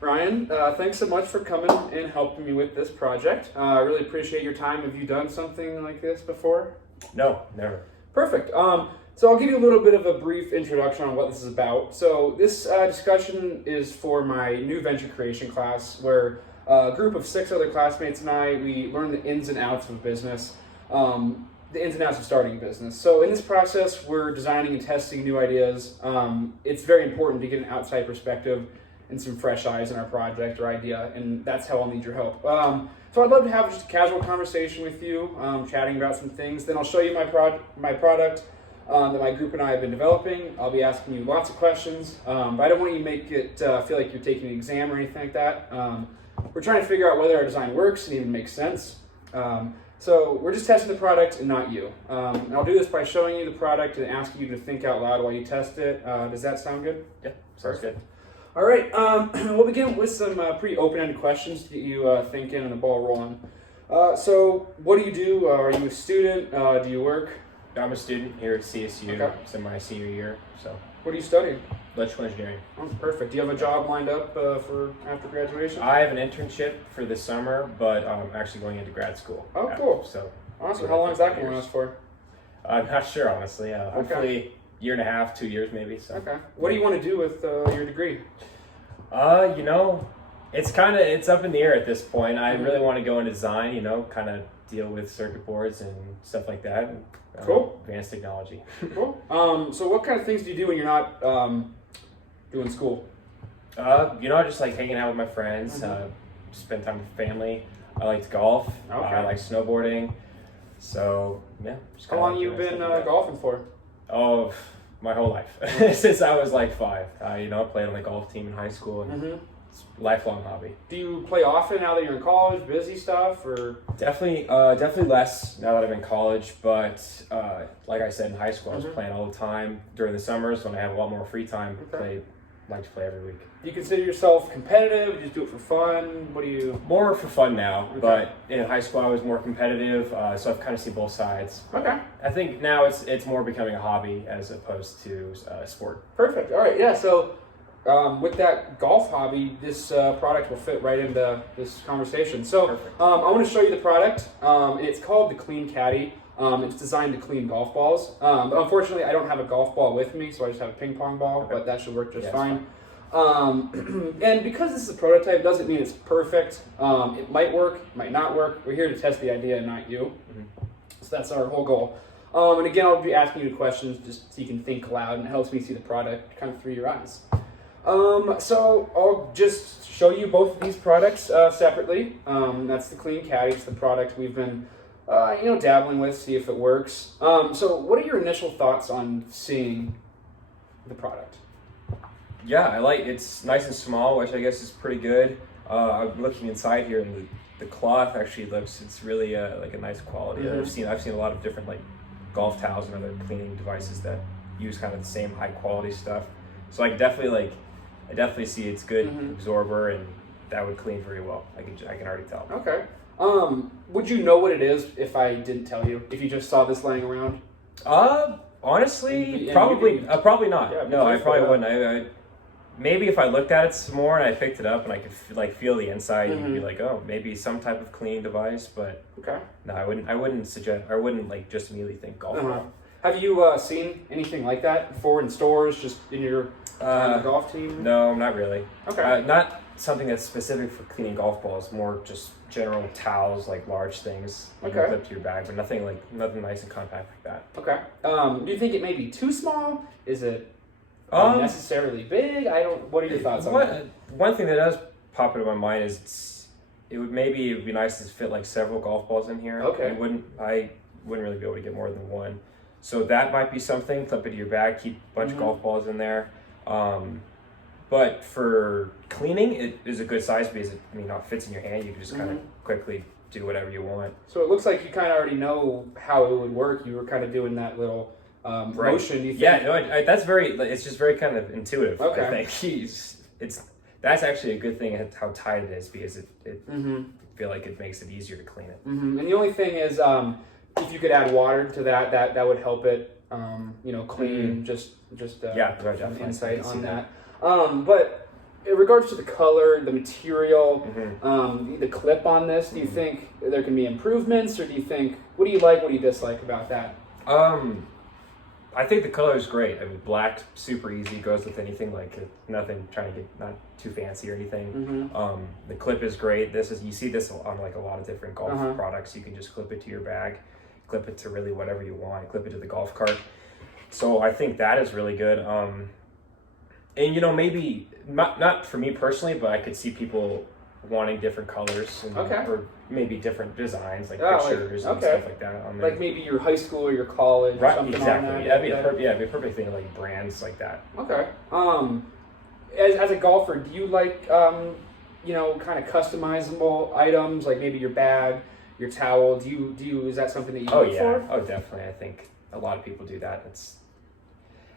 Ryan, thanks so much for coming and helping me with this project. I really appreciate your time. Have you done something like this before? No, never. Perfect. So I'll give you a little bit of a brief introduction on what this is about. So this discussion is for my new venture creation class, where a group of 6 other classmates and I, we learn the ins and outs of business, the ins and outs of starting a business. So in this process, we're designing and testing new ideas. It's very important to get an outside perspective and some fresh eyes in our project or idea, and that's how I'll need your help. So I'd love to have just a casual conversation with you, chatting about some things. Then I'll show you my product that my group and I have been developing. I'll be asking you lots of questions, but I don't want you to make it feel like you're taking an exam or anything like that. We're trying to figure out whether our design works and even makes sense. So we're just testing the product and not you. And I'll do this by showing you the product and asking you to think out loud while you test it. Does that sound good? Yeah, sounds good. All right, we'll begin with some pretty open-ended questions to get you thinking and the ball rolling. So what do you do? Are you a student? Do you work? I'm a student here at CSU. Okay. It's in my senior year, so. What are you studying? Electrical engineering. Oh, perfect. Do you have a job lined up for after graduation? I have an internship for the summer, but I'm actually going into grad school. Oh, cool. So. Awesome. How long is that going to last for? I'm not sure, honestly. Hopefully year and a half, 2 years maybe. So. Okay. What do you want to do with your degree? It's up in the air at this point. I really want to go into design, kind of deal with circuit boards and stuff like that. And, cool. Advanced technology. Cool. So what kind of things do you do when you're not doing school? Just like hanging out with my friends, spend time with family. I like to golf. Okay. I like snowboarding. So, yeah. How long you been golfing for? Oh, my whole life. Since I was like 5. I played on the golf team in high school. And it's a lifelong hobby. Do you play often now that you're in college? Busy stuff or? Definitely less now that I'm in college. But like I said, in high school, I was playing all the time. During the summers, when I have a lot more free time, like to play every week. Do you consider yourself competitive? You just do it for fun? What do you? More for fun now, but in high school I was more competitive, so I've kind of seen both sides. Okay. I think now it's more becoming a hobby as opposed to a sport. Perfect. All right. Yeah. So with that golf hobby, this product will fit right into this conversation. So I want to show you the product. It's called the Clean Caddy. It's designed to clean golf balls. But unfortunately, I don't have a golf ball with me, so I just have a ping pong ball, but that should work just fine. And because this is a prototype, doesn't mean it's perfect. It might work, it might not work. We're here to test the idea, not you. So that's our whole goal. And again, I'll be asking you questions just so you can think aloud, and it helps me see the product kind of through your eyes. So I'll just show you both of these products separately. That's the Clean Caddy. It's the product we've been dabbling with, see if it works. So what are your initial thoughts on seeing the product? Yeah, it's nice and small, which I guess is pretty good. I'm looking inside here, and the cloth actually it's really like a nice quality. I've seen a lot of different like golf towels and other cleaning devices that use kind of the same high quality stuff. So I definitely see it's good absorber, and that would clean very well. I can already tell. Okay. Would you know what it is if I didn't tell you? If you just saw this laying around? Honestly, probably not. Yeah, no, I probably wouldn't. Maybe if I looked at it some more and I picked it up and I could feel the inside, you'd be like, oh, maybe some type of cleaning device. But no, I wouldn't suggest. I wouldn't just immediately think golf ball. Have you seen anything like that before in stores, just in your golf team? No, not really. Okay. Not something that's specific for cleaning golf balls. More just general towels, like large things you can clip to your bag, but nothing nice and compact like that. Okay. Do you think it may be too small? Is it necessarily big? What are your thoughts on that? One thing that does pop into my mind is it would be nice to fit like several golf balls in here. Okay. I wouldn't really be able to get more than one. So that might be something. Clip it to your bag, keep a bunch of golf balls in there. But for cleaning, it is a good size because it fits in your hand. You can just kind of quickly do whatever you want. So it looks like you kind of already know how it would work. You were kind of doing that little motion. Do you think? Yeah, no, that's it's just very kind of intuitive. Okay. I think that's actually a good thing how tight it is because it I feel like it makes it easier to clean it. And the only thing is, if you could add water to that would help it, clean. Just definitely insight on that. But in regards to the color, the material, Mm-hmm. the clip on this, do you think there can be improvements, or do you think, what do you like, what do you dislike about that? I think the color is great. I mean, black, super easy, goes with anything. Like nothing, trying to get not too fancy or anything. The clip is great. You see this on like a lot of different golf products. You can just clip it to your bag, clip it to really whatever you want, clip it to the golf cart. So I think that is really good. And maybe not for me personally, but I could see people wanting different colors or maybe different designs, like pictures and stuff like that on there. Like maybe your high school or your college, or something exactly. on that. That'd be a perfect thing, like brands like that. Okay. As a golfer, do you like kind of customizable items, like maybe your bag, your towel? Do you is that something that you look for? Oh, definitely. I think a lot of people do that. It's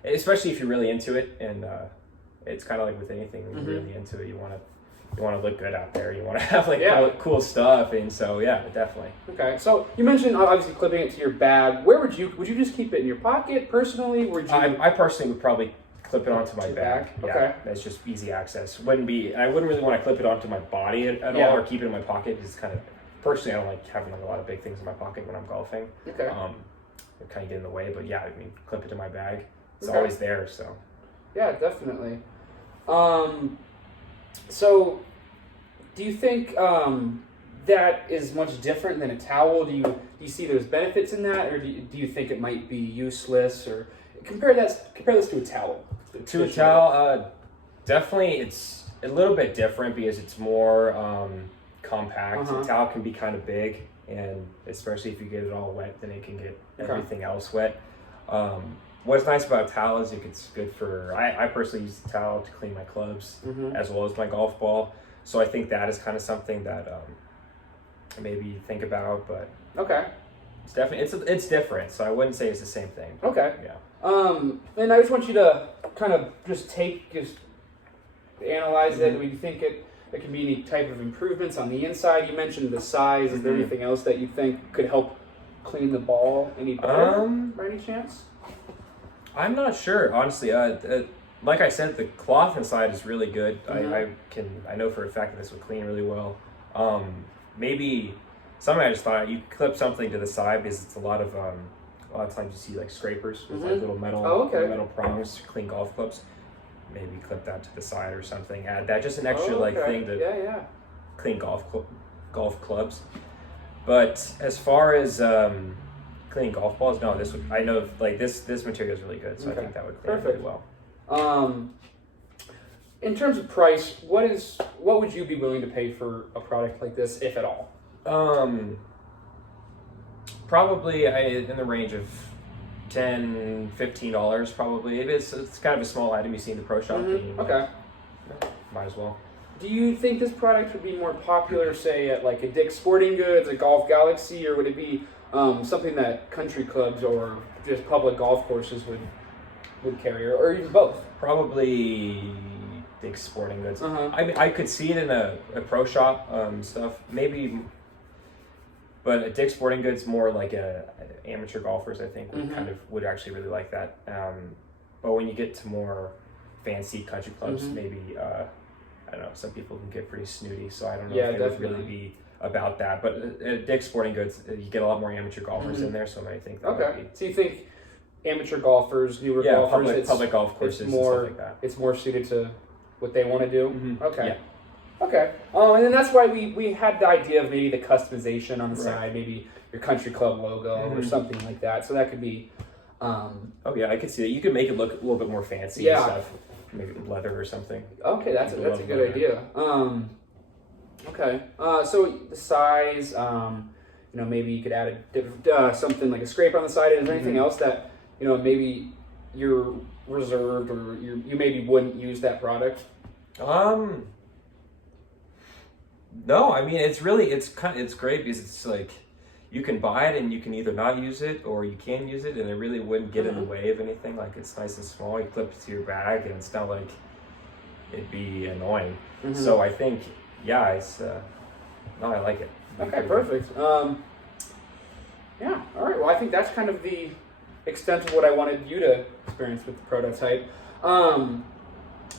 especially if you're really into it, and it's kind of like with anything. When you're really into it, you want to look good out there. You want to have like cool stuff, and so definitely. Okay, so you mentioned obviously clipping it to your bag. Where would you just keep it in your pocket personally? I personally would probably clip it onto my bag. Okay, that's just easy access. I wouldn't really want to clip it onto my body at all, or keep it in my pocket. It's kind of personally, I don't like having like a lot of big things in my pocket when I'm golfing. Okay, it kind of get in the way, but clip it to my bag. It's always there, so. Yeah, definitely. So, do you think that is much different than a towel? Do you see there's benefits in that, or do you think it might be useless? Or compare this to a towel. To a towel, definitely it's a little bit different because it's more compact. A towel can be kind of big, and especially if you get it all wet, then it can get everything else wet. What's nice about a towel is it's good for, I personally use the towel to clean my clubs as well as my golf ball. So I think that is kind of something that maybe you think about, but it's definitely, it's different. So I wouldn't say it's the same thing. Okay. Yeah. And I just want you to kind of just analyze it. Do you think there can be any type of improvements on the inside? You mentioned the size. Is there anything else that you think could help clean the ball any better by any chance? I'm not sure, honestly. Like I said, the cloth inside is really good. I know for a fact that this would clean really well. Maybe something I just thought, you clip something to the side because it's a lot of times you see like scrapers with like little metal prongs to clean golf clubs. Maybe clip that to the side or something. Add that, just an extra thing to clean golf clubs. But as far as cleaning golf balls, no, I know like this material is really good, so I think that would clean really well. In terms of price, what would you be willing to pay for a product like this, if at all? Probably in the range of $10, $15 probably. It's kind of a small item you see in the pro shop. Might as well. Do you think this product would be more popular, say, at like a Dick's Sporting Goods, a Golf Galaxy, or would it be something that country clubs or just public golf courses would carry, or even both? Probably Dick's Sporting Goods. I mean, I could see it in a pro shop stuff, maybe, but a Dick's Sporting Goods more like amateur golfers, I think, would actually really like that. But when you get to more fancy country clubs, maybe I don't know, some people can get pretty snooty, so I don't know if it would really be about that. But at Dick's Sporting Goods, you get a lot more amateur golfers in there, so I think that would be. So you think amateur golfers, newer golfers, public golf courses and stuff like that. It's more suited to what they want to do? Okay. Yeah. Okay. And then that's why we had the idea of maybe the customization on the side, maybe your country club logo or something like that. So that could be... I could see that. You could make it look a little bit more fancy and stuff. Maybe leather or something. Okay, that's a good idea. Okay. So the size, maybe you could add something like a scraper on the side. Is there anything else that, maybe you're reserved or you maybe wouldn't use that product? No, I mean, it's great because it's like, you can buy it and you can either not use it or you can use it, and it really wouldn't get in the way of anything. Like, it's nice and small. You clip it to your bag and it's not like it'd be annoying. So I think, it's no, I like it. Okay, perfect. All right. Well, I think that's kind of the extent of what I wanted you to experience with the prototype.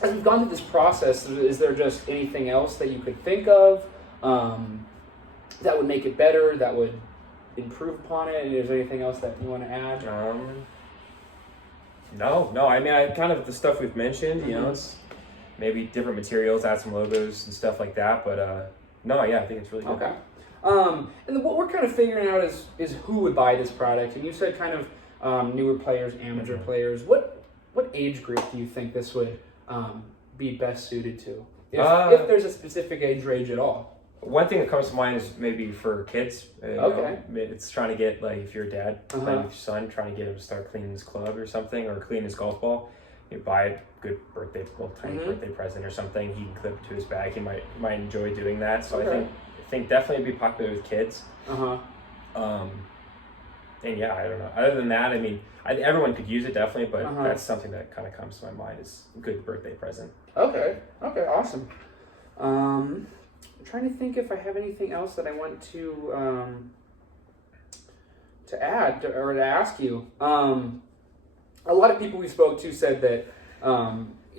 as we've gone through this process, is there just anything else that you could think of that would make it better, that would improve upon it? Is there anything else that you want to add? No. I mean, I kind of the stuff we've mentioned. You know, Mhm. it's maybe different materials, add some logos and stuff like that. But no, yeah, I think it's really good. Okay. And then what we're kind of figuring out is who would buy this product. And you said kind of newer players, amateur Mhm. players. What age group do you think this would be best suited to? If there's a specific age range at all. One thing that comes to mind is maybe for kids. Okay. It's trying to get, like, if you're a dad playing with your son, trying to get him to start cleaning his club or something, or clean his golf ball. You buy a good tiny birthday present or something. He can clip it to his bag. He might enjoy doing that. So Okay. I think definitely it'd be popular with kids. And yeah, I don't know. Other than that, I mean, everyone could use it definitely, but that's something that kind of comes to my mind is a good birthday present. Okay, awesome. I'm trying to think if I have anything else that I want to add or to ask you. A lot of people we spoke to said that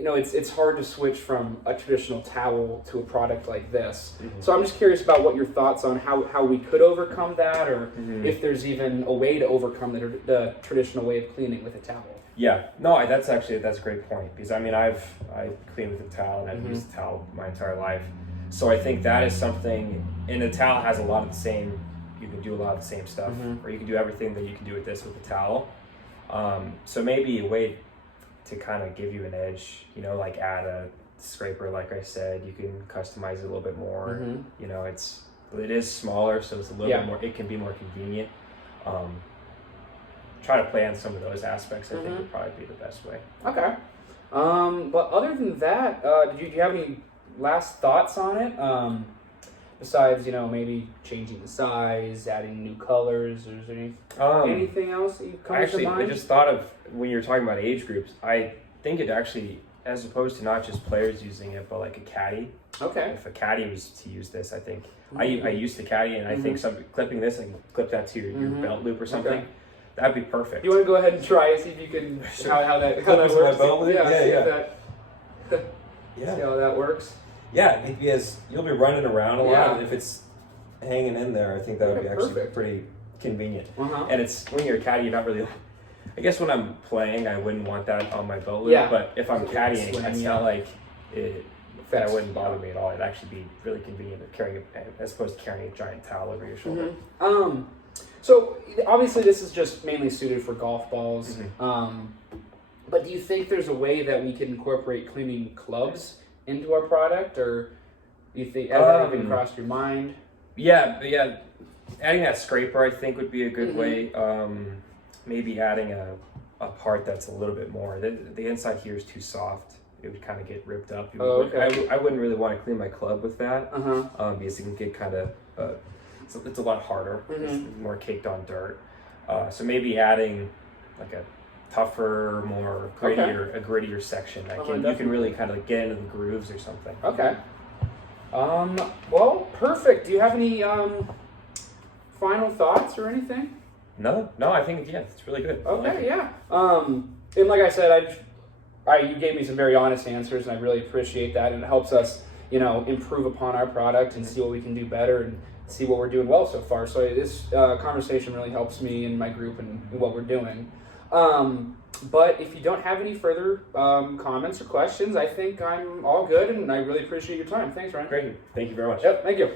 it's hard to switch from a traditional towel to a product like this. Mm-hmm. So I'm just curious about what your thoughts on how we could overcome that, or if there's even a way to overcome the traditional way of cleaning with a towel. Yeah, no, that's a great point, because I mean I clean with a towel and I've used a towel my entire life, so I think that is something. And the towel has a lot of the same. You can do a lot of the same stuff, or you can do everything that you can do with this with a towel. So maybe a way to kind of give you an edge, like add a scraper, like I said, you can customize it a little bit more. It is smaller, so it's a little bit more. It can be more convenient. Try to play on some of those aspects. I think would probably be the best way. Okay. But other than that, do you have any last thoughts on it? Besides, maybe changing the size, adding new colors, or is there anything else that you come to mind? I just thought of, when you're talking about age groups, I think it actually, as opposed to not just players using it, but like a caddy. Okay. If a caddy was to use this, I think I used the caddy, and I think clipping this, I can clip that to your belt loop or something. Okay. That'd be perfect. You want to go ahead and try it, see if you can how that works. My belt loop? Yeah. Yeah. See how that works. Yeah, because you'll be running around a lot. Yeah. And if it's hanging in there, I think that would be actually pretty convenient. And it's, when you're a caddy, you're not really. I guess when I'm playing, I wouldn't want that on my belt loop. Yeah. But if I'm caddying, it's not like it. That wouldn't bother yeah. me at all. It'd actually be really convenient as opposed to carrying a giant towel over your shoulder. So obviously this is just mainly suited for golf balls. But do you think there's a way that we can incorporate cleaning clubs into our product, or do you think has that even crossed your mind? Yeah. Adding that scraper, I think, would be a good way. Maybe adding a part that's a little bit more. The inside here is too soft. It would kind of get ripped up. I wouldn't really want to clean my club with that, because it can get kind of. It's a lot harder. It's more caked on dirt. So maybe adding like a tougher, more grittier section that you can really kind of get into the grooves or something. Okay. Well, perfect. Do you have any final thoughts or anything? No. I think it's really good. Okay, yeah. And like I said, you gave me some very honest answers, and I really appreciate that. And it helps us, improve upon our product and see what we can do better and see what we're doing well so far. So this conversation really helps me and my group and what we're doing. But if you don't have any further comments or questions, I think I'm all good, and I really appreciate your time. Thanks, Ryan. Great. Thank you very much. Yep, thank you.